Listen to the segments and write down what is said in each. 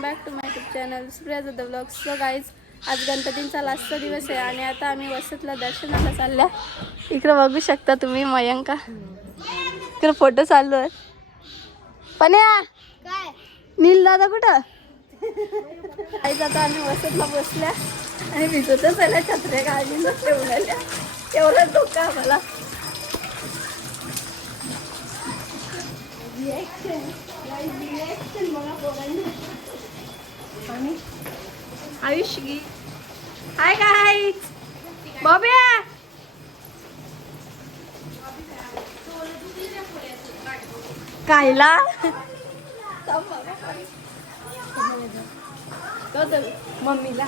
Welcome back to my YouTube channel Supriya the blog so guys आज गणपतींचा लास्टचा दिवस आहे आणि आता आम्ही वसतला दर्शनाला चालल्या. इकडं बघू शकता तुम्ही मयंका. इकडं फोटो चालू आहे. पण या नील दादा कुठं? आईच आता आम्ही वसतला बसल्या. आणि भिजतच आल्या छत्र्या गाडीनं ठेवलेल्या एवढा धोका आम्हाला. रिॲक्शन रिॲक्शन बघा पोरांनी. आणि आयुष गी हाय काय बॉब्या! कायला? मम्मीला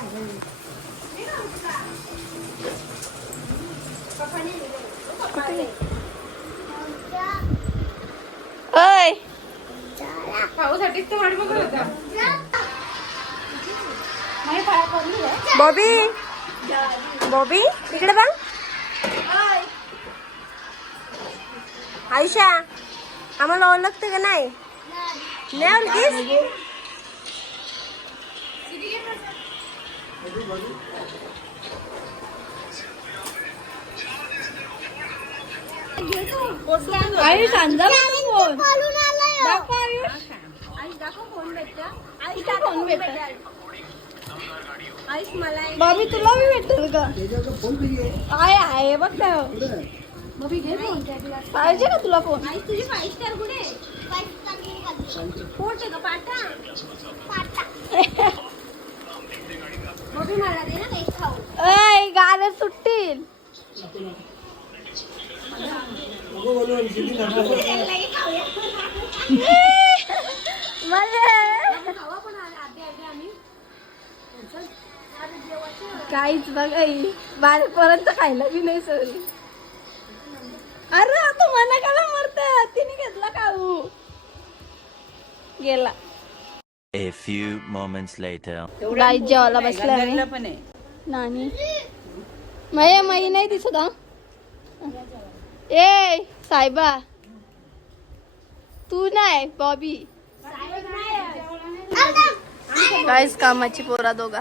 अय पाऊसाठी तर वाट बघत होता. बॉबी. बॉबी इकडे बघ. आयुषा आम्हाला ओळखते का नाही? नाही ओळखीस? आयुष अंजा फोन. दाखव आयुष आयुष दाखव फोन भेटता आयुष फोन भेटता बॉबी तुला बी भेटेल का आहे आहे बघ ना बॉबी घे फोन पाहिजे का तुला फोन बॉबी मला काहीच बघा बाहेरपर्यंत खायला बी नाही सगळी अरे आता मना काला मरत? तिने घेतला खाऊ गेला. A few moments later. गाई जेवायला बसला पण आहे. नानी मय मई नाही दिसत हा. ए साहेबा तू नाही बॉबी. गाईस कामाची पोरा दोघा.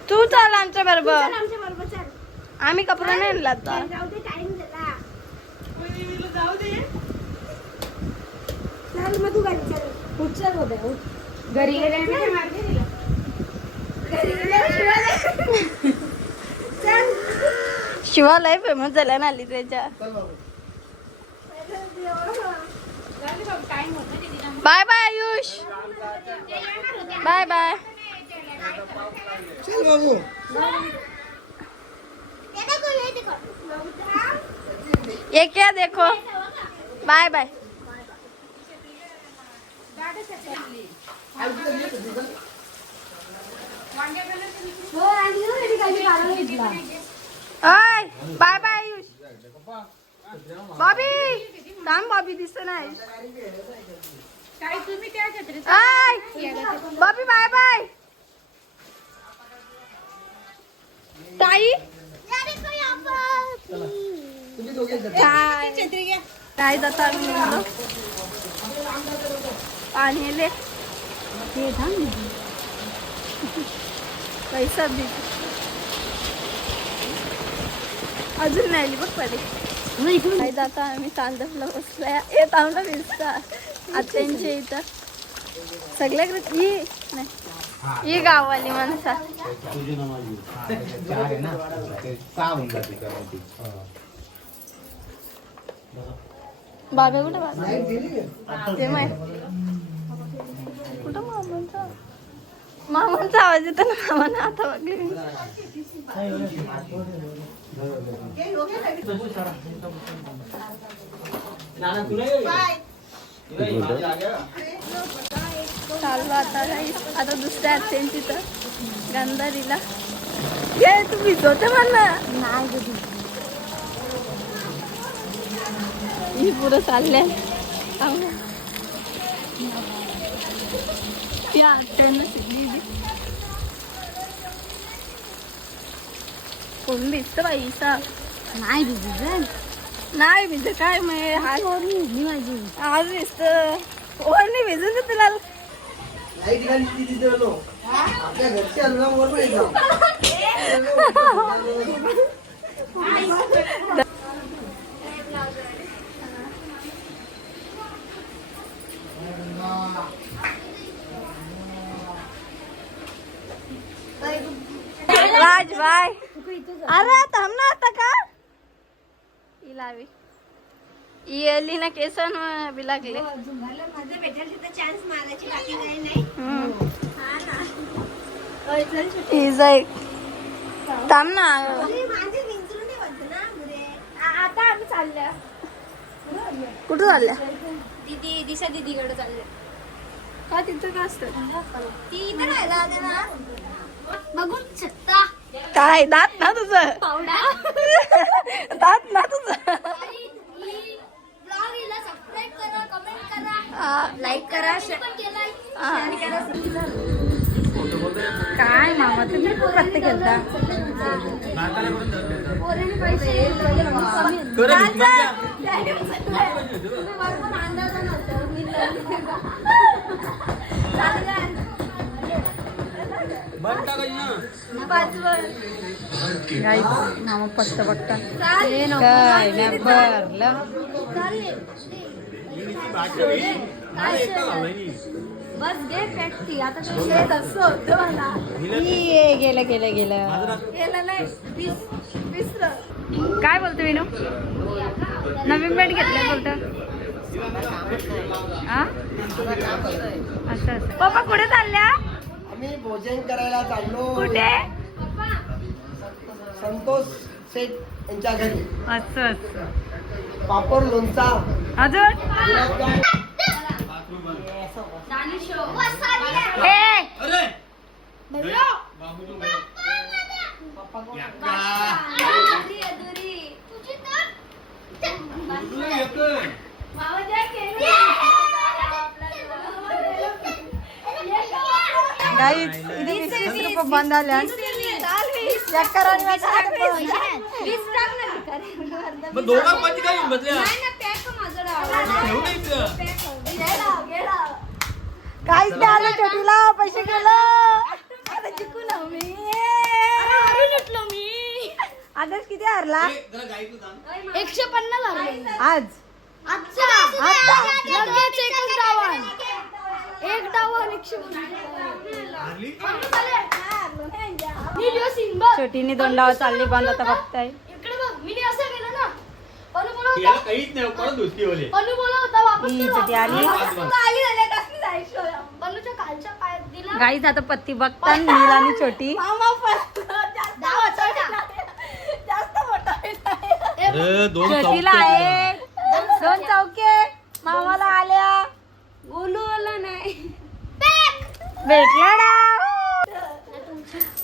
आमच्या बरोबर. आम्ही कपडे नाही आणला आता घरी शिवालय फेमस झाल्या ना आली त्याच्या bye bye Ayush. Bye bye. ये क्या देखो? Bye bye bye bye Ayush. Bobby थांब बॉबी दिसत नाही बॉबी बाय बाय ताई? काय काय जाता आम्ही पाणी पैसा बी अजून नाही आली बघ पाणी. काय जाता आम्ही तांदळला बसलाय. हे तांदळ दिसता आत्यांच्या इथं. सगळ्याकडे ही नाही. ही गाववाली माणसा. चार आहे ना ते सहा होऊन जाते त्यामध्ये. बाबा कुठं बाबा ते माहीत. कुठं मामांचा? मामांचा आवाज येतो ना मामाने आता बघले चाललो आता काही आता दुसऱ्या आत्यांची तर गंधारीला. ये तू भिजवते मला ही पुरं चालले. आत्यानं शिकली. कोण भिजत बाई सा नाही भिजत नाही भिजत. काय मग? हात भिजली माझी. आज भिजत ओढणी भिजून तर तुला लाइट घाली किती दिवलो आपल्या घरच्या अलगावर नाही जाऊ राज बाय अरे थांब ना आता का ही आली ना केसन बी लागले. ही थांब ना. आता आम्ही चालल्या. कुठं चालल्या? दीदी दिशा दीदीकडे चालले. का तिथं का असतं ती इथे राहिला होता ना. बघू शकता. काय दात ना तुझं. पावडा. दात ना तुझं ब्लॉग हिला सबस्क्राईब करा कमेंट करा हा. लाईक करा. शेअर केला हा. काय मामा तुम्ही प्रत्येक केलता. मामा पस्त बघता. काय नाही भरलं बस घे पेटती आता तू मला ये, गेलं गेलं गेलं गेलं नाही वीस विसर काय बोलतो विनू नवीन बेड घेतलंय बोलत. असं असं पप्पा कुठे चालल्या? आम्ही भोजन करायला चाललो कुठे? संतोष शेठ यांच्या घरी. असं असं पापड लोणचा. अजून गुलाबजाम ए गाईच इथे वीस वीस रुपये बंद आल्या मग दोघा पाठी काय बसल्या ठेवू नाही इथं. काहीच नाही आलं छोटीला पैसे गेलं. आता जिंकू ना मी. आदर्श किती हरला. एकशे पन्नास हरले आज. लगेच एकच डावन एक डावन एकशे? मी छोटीने दोन डाव चालली बंद आता बघताय इकडे बघ मी नी असं केलं ना पनू बोला याला होता काहीच नाही परत धुसकी ओले पनू बोला होता वापस ही कर छोटी आली. वापस कर. आली झाली कसली जायचं पनूच्या कालच्या पायात दिला. गाईच आता पत्ती बघता नील आणि छोटी. मामा पण जास्त मोठा आहे. जास्त मोठा आहे. अरे दोन छोटीला आहे. दोन चौके. मामाला आल्या. बोलू आला नाही. भेटला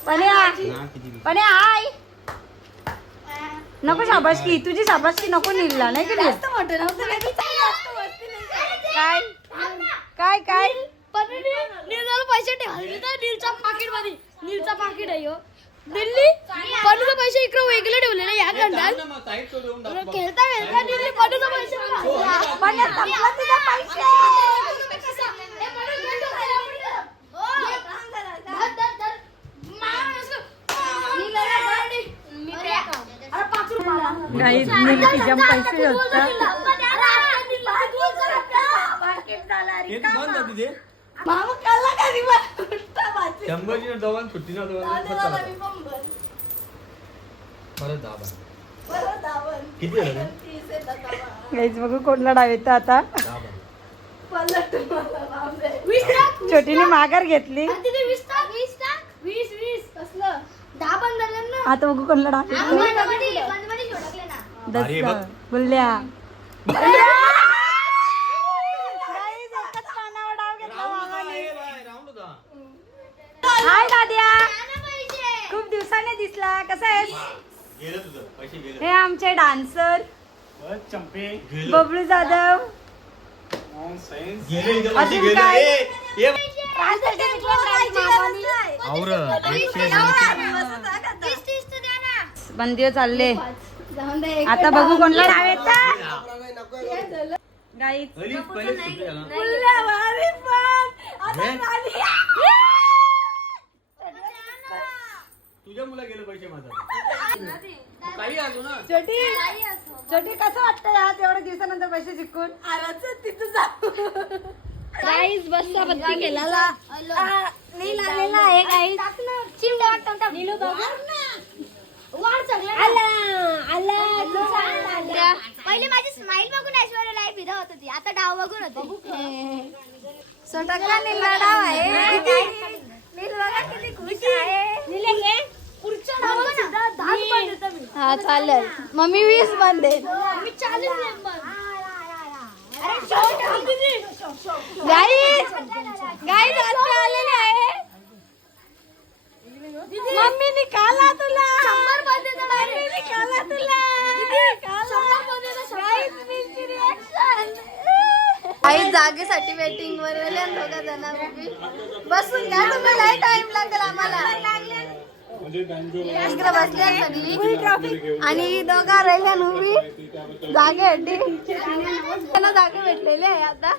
पण्या हाय. नको शाबासकी तुझी शाबासकी नको नीलला नाही का नील? काय? काय काय? नीलला पैसे ठेवले तर नीलच्या पाकिटमध्ये नीलचा पाकिट आहे ह्यो. दिल्ली पैसे इकडे वेगळे ठेवले ना या. खेळता खेळता दिल्ली संपला तुझा पैसे हे पनू घेऊन ठेव खाली आपण इथं. धर, धर, धर. मामा असं. नीलला गाडी. मी ते- अरे पाच रुपयाला. गाईच नील तिच्या पैसे होता हे तर बंद आहे तिथे. मामा कल्ला का नी मला? उलटा वाजली. शंभरची सुट्टी मी बंद. परत दाबन. किती झालं बघू कोणला डाव येतं आता. छोटीने माघार घेतली. आणि तिथे वीस टाक. भारी आहे बघ. बुल्ल्या हाय दाद्या. खूप दिवसांनी दिसला. कसा आहे हे आमचे डान्सर. बस बबलू जाधव. ऑन अजून गेले. चालले. आता बघू कोणला येत. गाईच ना तुझ्या मुला गेले पैसे माझा काही आलो ना. छोटी छोटी कसं वाटतं एवढ्या दिवसानंतर पैसे जिंकून गाईज बसता बत्ती केला. नील आहे वाटतं वाढ चांगला आला आला तुझा पहिले माझी स्माइल बघून ऐश्वर्या लाईफ होत होती. आता डाव बघून होती. सोटकला निला डाव आहे. नील बघा किती खुश आहे. नील घे पुढच्या डावात सुद्धा दहाच बंद होतं मी. हा चालेल. मम्मी वीस मी चालीस आता आलेले आहे. मम्मी निकाला तुला. आई जागेसाठी वेटिंग वर दोघा जण उभी. बसून घ्या तुम्हाला टाइम लागेल आम्हाला. इकडे बसल्या सगळी. आणि दोघा राहिल्या उभी. जागेसाठी त्यांना जागे भेटलेले आहे आता.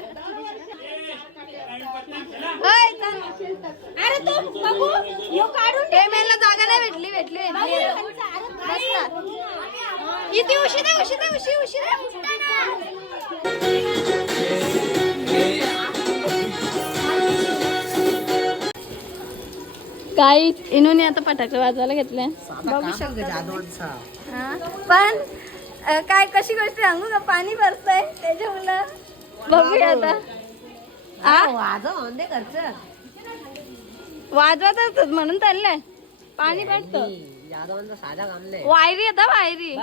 अरे तो बघू यो काढून टेमेला जागा नाही भेटली भेटली भेटली. किती उशीर आहे उशीर आहे उशीर काही इनूने आता फटाके वाजवायला घेतले. बघू शकता. हा. पण काय कशी गोष्ट सांगू का पाणी भरतंय त्याच्यामुळं बघूया आता. वाजवत असतात म्हणून चाललंय. पाणी पडतं. वायरी येता वायरी.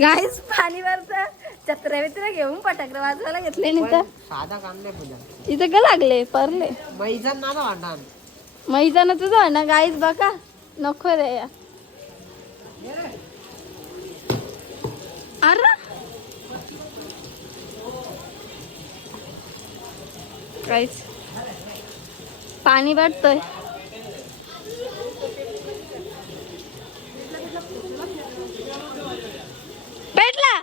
गाईस पाणी भरतं चत्र्या बित्र्या घेऊन फटाकडे वाजवायला घेतले नाही तर. साधा काम नाही पूजा. इथं का लागले परले. मैजान माझा वाटणार. मैदाना तुझं ना गाईस बघा. नको रे. या अरे? गाईस पाणी वाटतंय भेटला.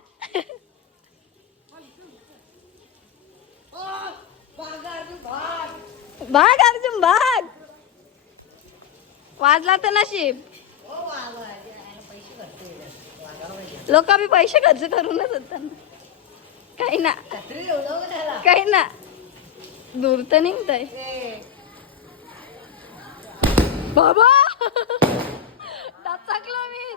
भाग अर्जुन भाग. वाजला तर नशीब. लोक बी पैसे खर्च करूनच होता ना. काही ना काही ना. दूर तर निघतय. बाबा! टाकलो मी.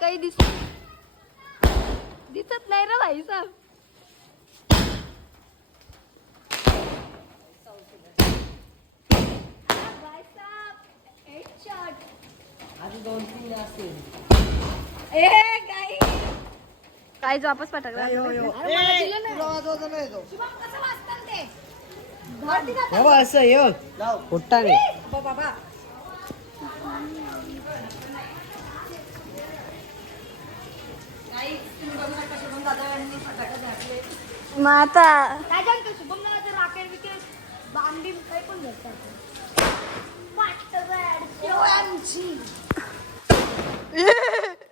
काही दिस दिसत नाही रे भाई साहेब. काय जो वापस पटकला. बाबा असं ये मोठा रे मग आता त्याच्यानंतर शुभम नावाचं राकेट विकेट बांबी काही पण भेटतात OMG. Yeah.